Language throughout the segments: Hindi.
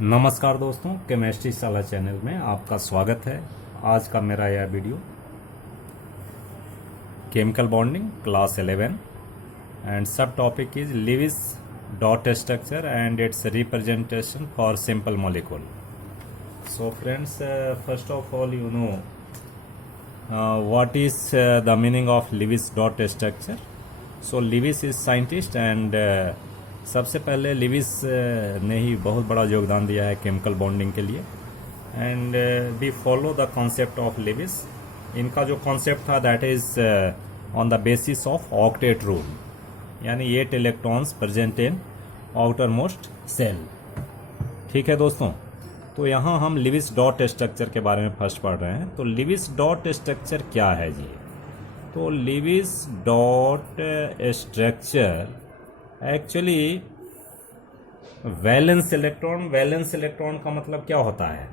नमस्कार दोस्तों, केमिस्ट्री शाला चैनल में आपका स्वागत है। आज का मेरा यह video chemical bonding class 11 and subtopic is Lewis dot structure and its representation for simple molecule. So friends, first of all you know what is the meaning of Lewis dot structure. So Lewis is scientist and सबसे पहले लिविस ने ही बहुत बड़ा योगदान दिया है केमिकल बॉन्डिंग के लिए। And we follow the concept of Lewis. इनका जो कॉन्सेप्ट था that is on the basis of octet rule, यानी 8 electrons present in outermost shell. ठीक है दोस्तों, तो यहाँ हम लिविस डॉट स्ट्रक्चर के बारे में फर्स्ट पढ़ रहे हैं। तो लिविस डॉट स्ट्रक्चर क्या है जी? तो Lewis dot structure actually valence electron का मतलब क्या होता है?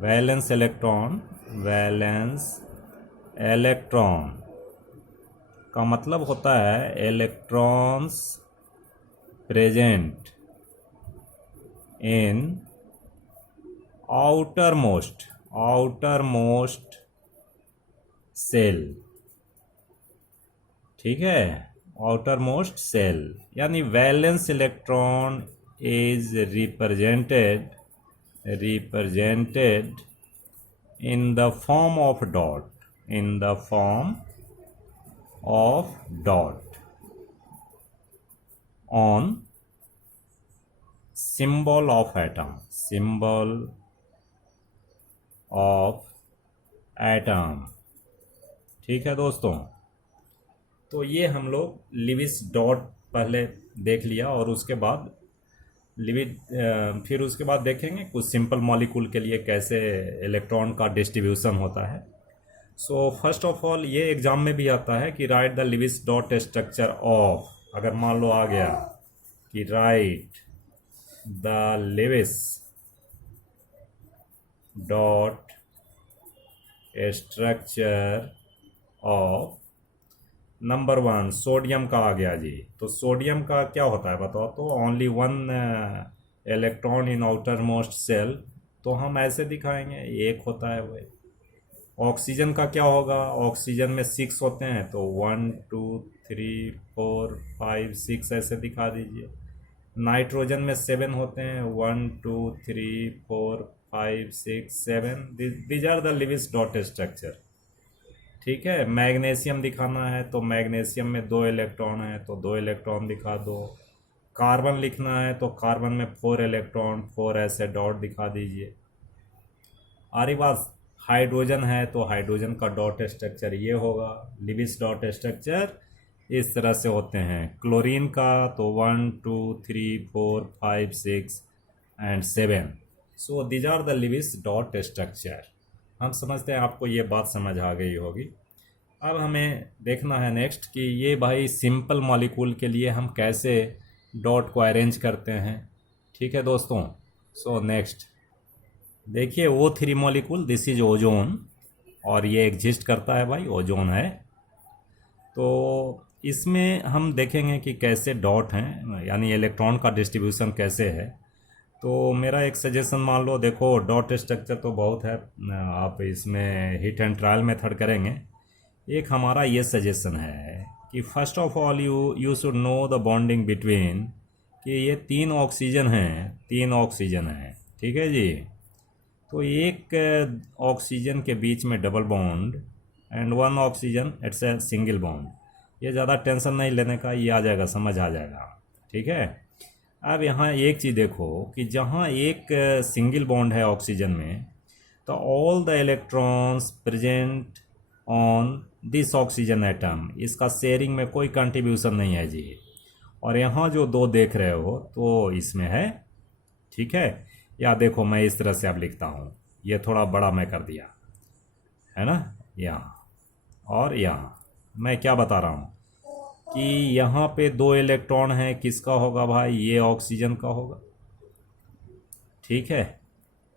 वैलेंस इलेक्ट्रॉन का मतलब होता है electrons present in outermost shell. ठीक है, आउटर मोस्ट सेल, यानी valence electron is represented in the form of dot on symbol of atom। ठीक है दोस्तों, तो ये हम लोग लिविस डॉट पहले देख लिया और उसके बाद फिर उसके बाद देखेंगे कुछ सिंपल मॉलिक्यूल के लिए कैसे इलेक्ट्रॉन का डिस्ट्रीब्यूशन होता है। सो फर्स्ट ऑफ ऑल ये एग्जाम में भी आता है कि right the Lewis dot structure of, अगर मान लो आ गया कि right the Lewis dot structure of number 1 sodium का आ गया जी। तो सोडियम का क्या होता है बताओ तो? Only 1 electron in outermost shell, तो हम ऐसे दिखाएंगे, एक होता है वही। ऑक्सीजन का क्या होगा? ऑक्सीजन में 6 होते हैं, तो 1 2 3 4 5 6 ऐसे दिखा दीजिए। नाइट्रोजन में 7 होते हैं, 1 2 3 4 5 6 7। These are the Lewis dot structure. ठीक है, मैग्नीशियम दिखाना है तो मैग्नीशियम में 2 इलेक्ट्रॉन है तो 2 इलेक्ट्रॉन दिखा दो। कार्बन लिखना है तो कार्बन में 4 इलेक्ट्रॉन 4 ऐसे डॉट दिखा दीजिए। आरी बात हाइड्रोजन है तो हाइड्रोजन का डॉट स्ट्रक्चर ये होगा। लिविस डॉट स्ट्रक्चर इस तरह से होते हैं। क्लोरीन का तो 1 2 3 4 5 6 and 7। So these are the Lewis dot structure. हम समझते हैं आपको ये बात समझ आ गई होगी। अब हमें देखना है नेक्स्ट कि ये भाई सिंपल मॉलिक्यूल के लिए हम कैसे डॉट को अरेंज करते हैं। ठीक है दोस्तों, सो नेक्स्ट देखिए O3 molecule, this is ozone, और ये एग्जिस्ट करता है भाई, ओजोन है। तो इसमें हम देखेंगे कि कैसे डॉट हैं, यानी इलेक्ट्रॉन का डिस्ट्रीब्यूशन कैसे है। तो मेरा एक सजेशन मान लो, देखो डॉट स्ट्रक्चर तो बहुत है, आप इसमें हिट एंड ट्रायल मेथड करेंगे। एक हमारा ये सजेशन है कि first of all you should know the bonding between, कि ये 3 ऑक्सीजन हैं। ठीक है जी, तो एक ऑक्सीजन के बीच में double bond and 1 oxygen it's a single bond. ये ज़्यादा टेंशन नहीं लेने का, ये आ जाएगा, समझ आ जाएगा। ठीक है, अब यहाँ एक चीज़ देखो कि जहाँ एक सिंगल बॉन्ड है ऑक्सीजन में, तो all the electrons present on this oxygen atom, इसका शेयरिंग में कोई कंट्रीब्यूशन नहीं है जी। और यहाँ जो 2 देख रहे हो तो इसमें है। ठीक है, या देखो मैं इस तरह से अब लिखता हूँ, ये थोड़ा बड़ा मैं कर दिया है ना, यहाँ और यहाँ। मैं क्या बता रहा हूँ कि यहाँ पे 2 इलेक्ट्रॉन है, किसका होगा भाई? ये ऑक्सीजन का होगा। ठीक है,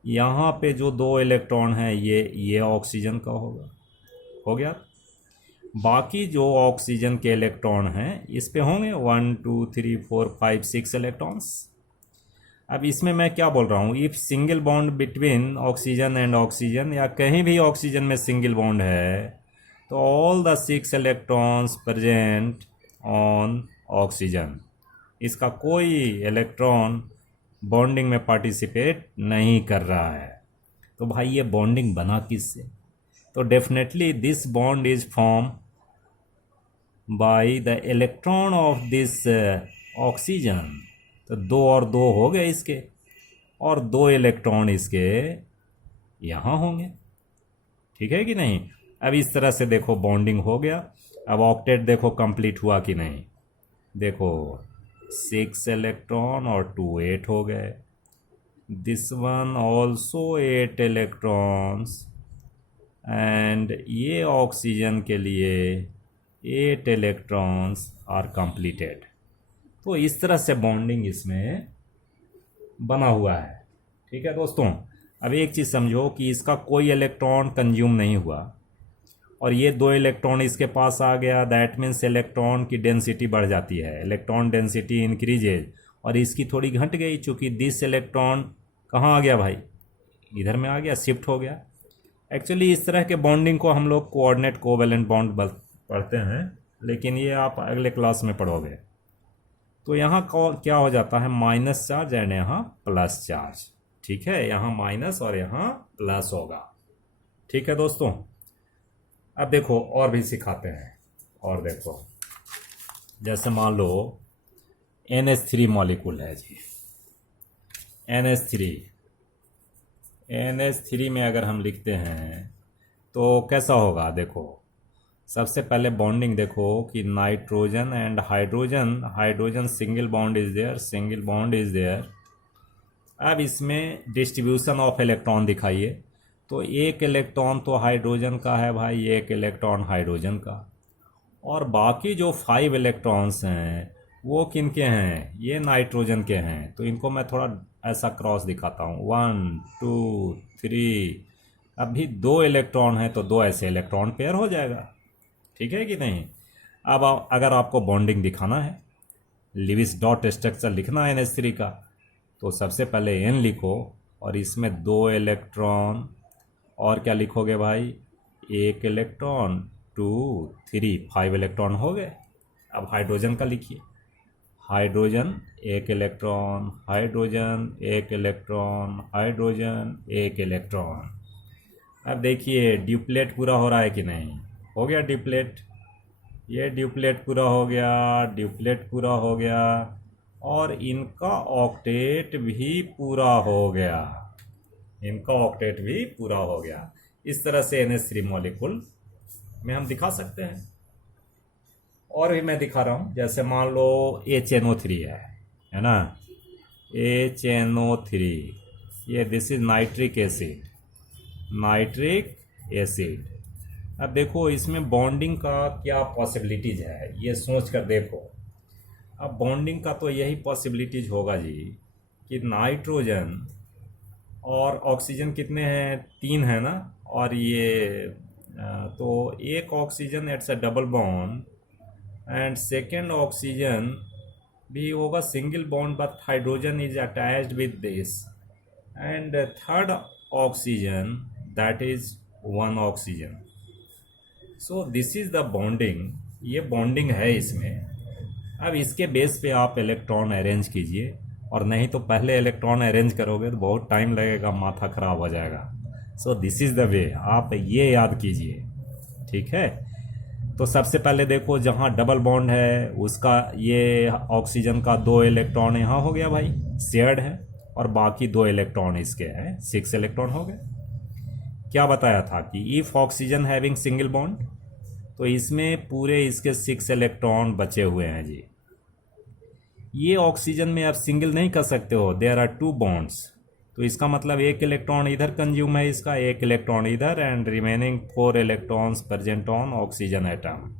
यहाँ पे जो 2 इलेक्ट्रॉन है ये ऑक्सीजन का होगा। हो गया। बाकी जो ऑक्सीजन के इलेक्ट्रॉन हैं इस पे होंगे 1 2 3 4 5 6 इलेक्ट्रॉन्स। अब इसमें मैं क्या बोल रहा हूँ, if single bond between oxygen and oxygen, या कहीं भी ऑक्सीजन में सिंगल बॉन्ड है, तो all the 6 electrons present on oxygen, इसका कोई इलेक्ट्रॉन बॉन्डिंग में पार्टिसिपेट नहीं कर रहा है। तो भाई ये बॉन्डिंग बना किससे? तो definitely this bond is form by the electron of this oxygen. तो 2 और 2 हो गए इसके, और 2 इलेक्ट्रॉन इसके यहाँ होंगे, ठीक है कि नहीं। अब इस तरह से देखो बॉन्डिंग हो गया। अब ऑक्टेट देखो कंप्लीट हुआ कि नहीं, देखो 6 इलेक्ट्रॉन और 2 8 हो गए। This one also 8 electrons, and ये ऑक्सीजन के लिए 8 इलेक्ट्रॉन्स आर कंप्लीटेड। तो इस तरह से बॉन्डिंग इसमें बना हुआ है, ठीक है दोस्तों। अब एक चीज़ समझो कि इसका कोई इलेक्ट्रॉन कंज्यूम नहीं हुआ, और ये 2 इलेक्ट्रॉन इसके पास आ गया, दैट मीन्स इलेक्ट्रॉन की डेंसिटी बढ़ जाती है, इलेक्ट्रॉन डेंसिटी इंक्रीजेज, और इसकी थोड़ी घट गई, चूँकि दिस इलेक्ट्रॉन कहाँ आ गया भाई, इधर में आ गया, शिफ्ट हो गया। एक्चुअली इस तरह के बॉन्डिंग को हम लोग कोऑर्डिनेट कोवैलेंट बॉन्ड पढ़ते हैं, लेकिन ये आप अगले क्लास में पढ़ोगे। तो यहाँ क्या हो जाता है, माइनस चार्ज एंड यहाँ प्लस चार्ज, ठीक है, यहाँ माइनस और यहाँ प्लस होगा, ठीक है दोस्तों। अब देखो और भी सिखाते हैं, और देखो जैसे मान लो NH3 मॉलिक्यूल है जी, NH3 में अगर हम लिखते हैं तो कैसा होगा, देखो सबसे पहले बॉन्डिंग देखो कि nitrogen and hydrogen single bond is there. अब इसमें डिस्ट्रीब्यूशन ऑफ इलेक्ट्रॉन दिखाइए, तो 1 इलेक्ट्रॉन तो हाइड्रोजन का है भाई, 1 इलेक्ट्रॉन हाइड्रोजन का, और बाकी जो 5 इलेक्ट्रॉन्स हैं वो किनके हैं, ये नाइट्रोजन के हैं। तो इनको मैं थोड़ा ऐसा क्रॉस दिखाता हूँ, 1 2 3। अभी 2 इलेक्ट्रॉन हैं तो 2 ऐसे इलेक्ट्रॉन पेयर हो जाएगा, ठीक है कि नहीं। अब अगर आपको बॉन्डिंग दिखाना है, लिविस डॉट स्ट्रक्चर लिखना है NH3 का, तो सबसे पहले N लिखो, और इसमें 2 इलेक्ट्रॉन, और क्या लिखोगे भाई, 1 इलेक्ट्रॉन 2 3 5 इलेक्ट्रॉन हो गए। अब हाइड्रोजन का लिखिए, hydrogen 1 electron, hydrogen 1 electron, hydrogen 1 electron. अब देखिए ड्यूप्लेट पूरा हो रहा है कि नहीं, हो गया ड्यूप्लेट, ये ड्यूप्लेट पूरा हो गया, ड्यूप्लेट पूरा हो गया, और इनका ऑक्टेट भी पूरा हो गया, इनका ऑक्टेट भी पूरा हो गया। इस तरह से NH3 मॉलिक्यूल में हम दिखा सकते हैं। और भी मैं दिखा रहा हूँ, जैसे मान लो HNO3 है ना, HNO3, ये दिस इज नाइट्रिक एसिड। अब देखो इसमें बॉन्डिंग का क्या पॉसिबिलिटीज है, ये सोच कर देखो। अब बॉन्डिंग का तो यही पॉसिबिलिटीज होगा जी कि नाइट्रोजन और ऑक्सीजन कितने हैं, 3 है ना, और ये तो एक oxygen it's a double bond, and second oxygen भी होगा single bond, but hydrogen is attached with this, and third oxygen that is 1 oxygen. So this is the bonding, ये बॉन्डिंग है इसमें। अब इसके बेस पे आप इलेक्ट्रॉन अरेंज कीजिए, और नहीं तो पहले इलेक्ट्रॉन अरेंज करोगे तो बहुत टाइम लगेगा, माथा खराब हो जाएगा। So this is the way, आप ये याद कीजिए, ठीक है। तो सबसे पहले देखो जहाँ डबल बॉन्ड है उसका ये ऑक्सीजन का 2 इलेक्ट्रॉन यहाँ हो गया भाई, शेयर्ड है, और बाकी 2 इलेक्ट्रॉन इसके हैं, 6 इलेक्ट्रॉन हो गए। क्या बताया था कि if oxygen having single bond, तो इसमें पूरे इसके 6 इलेक्ट्रॉन बचे हुए हैं जी। ये ऑक्सीजन में आप सिंगल नहीं कर सकते हो, देयर आर 2 बॉन्ड्स, तो इसका मतलब 1 इलेक्ट्रॉन इधर कंज्यूम है इसका, 1 इलेक्ट्रॉन इधर, and remaining 4 electrons present on oxygen atom.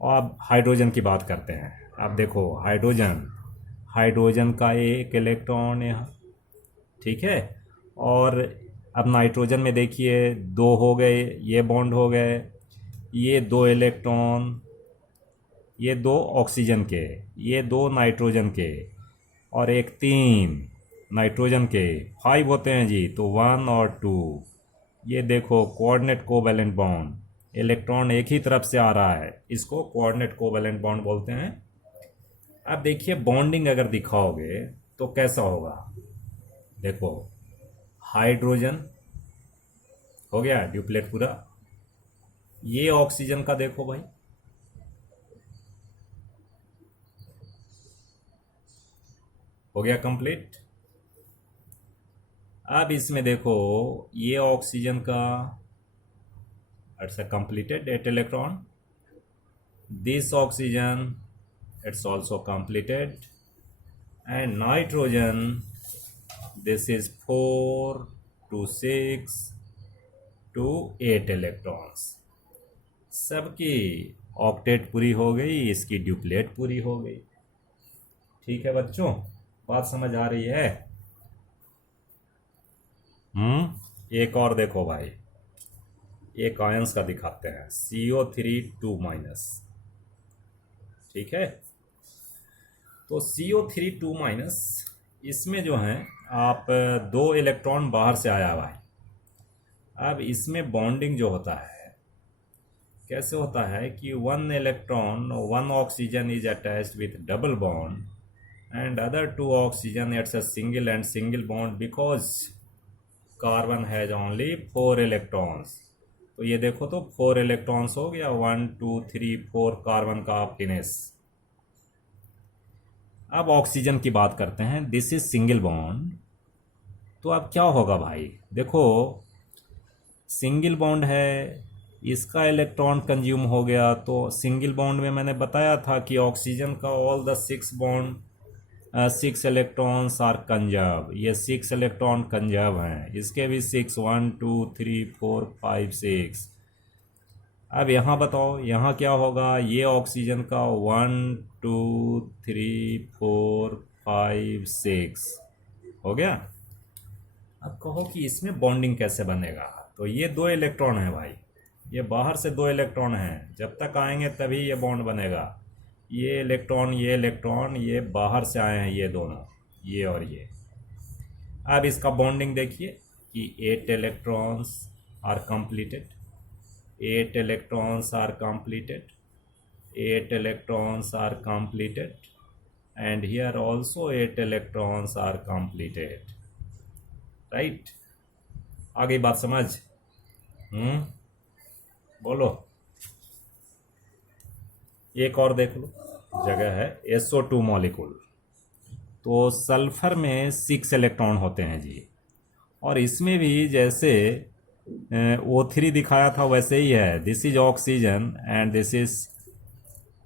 और अब हाइड्रोजन की बात करते हैं। अब देखो हाइड्रोजन का 1 इलेक्ट्रॉन यहाँ, ठीक है, और अब नाइट्रोजन में देखिए 2 हो गए, ये बॉन्ड हो गए, ये 2 इलेक्ट्रॉन, ये 2 ऑक्सीजन के, ये 2 नाइट्रोजन के, और एक 3, नाइट्रोजन के 5 होते हैं जी, तो 1 और 2। ये देखो कोऑर्डिनेट कोवैलेंट बॉन्ड, इलेक्ट्रॉन एक ही तरफ से आ रहा है, इसको कोऑर्डिनेट कोवैलेंट बॉन्ड बोलते हैं। अब देखिए बॉन्डिंग अगर दिखाओगे तो कैसा होगा, देखो हाइड्रोजन हो गया ड्यूप्लेट पूरा, ये ऑक्सीजन का देखो भाई, हो गया कंप्लीट। अब इसमें देखो ये ऑक्सीजन का, it's a completed 8 electron, this oxygen it's also completed, and nitrogen, this is 4 to 6 to 8 electrons, सबकी ऑक्टेट पूरी हो गई, इसकी ड्यूप्लेट पूरी हो गई। ठीक है बच्चों, बात समझ आ रही है? एक और देखो भाई, एक आयंस का दिखाते हैं, CO3 2 माइनस। ठीक है, तो CO3 2 माइनस, इसमें जो है आप 2 इलेक्ट्रॉन बाहर से आया हुआ है। अब इसमें बॉन्डिंग जो होता है कैसे होता है कि 1 electron 1 oxygen is attached with double bond and other 2 oxygen it's a single and single bond because carbon has only 4 electrons. तो ये देखो तो 4 इलेक्ट्रॉन्स हो गया, 1 2 3 4 कार्बन का फिनिश। अब ऑक्सीजन की बात करते हैं, दिस इज सिंगल बॉन्ड। तो अब क्या होगा भाई, देखो सिंगल बॉन्ड है, इसका इलेक्ट्रॉन कंज्यूम हो गया, तो सिंगल बॉन्ड में मैंने बताया था कि ऑक्सीजन का all the 6 electrons are conserve, ये 6 इलेक्ट्रॉन कंजर्व हैं, इसके भी 6 1 2 3 4 5 6। अब यहाँ बताओ यहाँ क्या होगा, ये ऑक्सीजन का 1 2 3 4 5 6 हो गया। अब कहो कि इसमें बॉन्डिंग कैसे बनेगा, तो ये 2 इलेक्ट्रॉन है भाई, ये बाहर से 2 इलेक्ट्रॉन हैं, जब तक आएंगे तभी ये बॉन्ड बनेगा। ये इलेक्ट्रॉन ये बाहर से आए हैं, ये दोनों, ये और ये। अब इसका बॉन्डिंग देखिए कि 8 electrons are completed, 8 electrons are completed, 8 electrons are completed, and here also 8 electrons are completed, right? आगे बात समझ? बोलो। एक और देख लो, जगह है SO2 मॉलिक्यूल, तो सल्फर में 6 इलेक्ट्रॉन होते हैं जी, और इसमें भी जैसे O3 दिखाया था वैसे ही है, this is oxygen and this is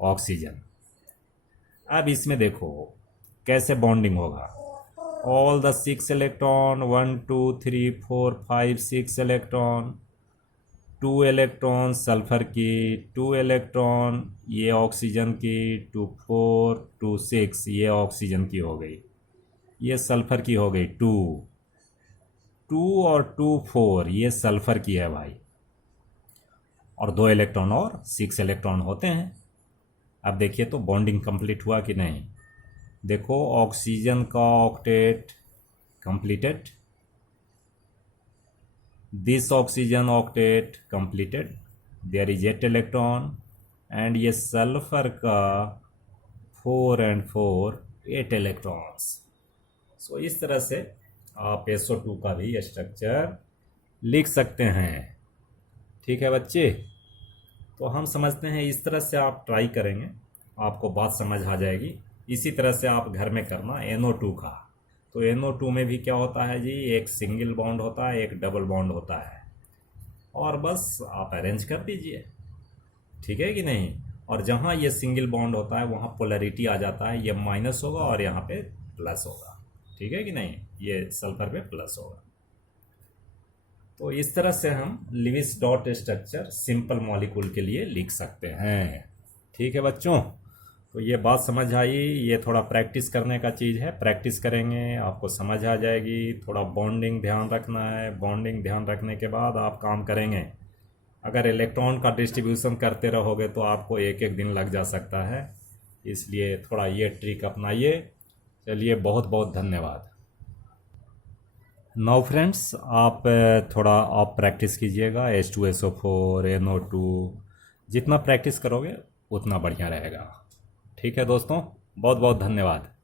oxygen. अब इसमें देखो कैसे बॉन्डिंग होगा, all the 6 electron 1 2 3 4 5 6 electron, 2 electron sulphur की, 2 इलेक्ट्रॉन ये ऑक्सीजन की, 2 4 2 6 ये ऑक्सीजन की हो गई, ये सल्फर की हो गई 2 2 और 2 4 ये सल्फर की है भाई, और 2 इलेक्ट्रॉन और 6 इलेक्ट्रॉन होते हैं। अब देखिए तो बॉन्डिंग कंप्लीट हुआ कि नहीं, देखो ऑक्सीजन का octet completed, this oxygen octet completed, there is 8 electron, and ये सल्फर का 4 and 4 8 इलेक्ट्रॉन्स। सो इस तरह से आप SO2 का भी स्ट्रक्चर लिख सकते हैं। ठीक है बच्चे, तो हम समझते हैं इस तरह से आप ट्राई करेंगे, आपको बात समझ आ जाएगी। इसी तरह से आप घर में करना NO2 का, तो NO2 में भी क्या होता है जी, एक सिंगल बॉन्ड होता है, एक डबल बॉन्ड होता है, और बस आप अरेंज कर दीजिए, ठीक है कि नहीं। और जहाँ ये सिंगल बॉन्ड होता है वहाँ पोलैरिटी आ जाता है, ये माइनस होगा और यहाँ पे प्लस होगा, ठीक है कि नहीं, ये सल्फर पे प्लस होगा। तो इस तरह से हम Lewis dot structure simple molecule के लिए लिख सकते हैं। ठीक है बच्चों, तो ये बात समझ आई, ये थोड़ा प्रैक्टिस करने का चीज़ है, प्रैक्टिस करेंगे आपको समझ आ जाएगी। थोड़ा बॉन्डिंग ध्यान रखना है, बॉन्डिंग ध्यान रखने के बाद आप काम करेंगे। अगर इलेक्ट्रॉन का डिस्ट्रीब्यूशन करते रहोगे तो आपको एक एक दिन लग जा सकता है, इसलिए थोड़ा ये ट्रिक अपनाइए। चलिए बहुत बहुत धन्यवाद। नाउ फ्रेंड्स, आप थोड़ा आप प्रैक्टिस कीजिएगा H2SO4 NO2। जितना प्रैक्टिस करोगे उतना बढ़िया रहेगा। ठीक है दोस्तों, बहुत बहुत धन्यवाद।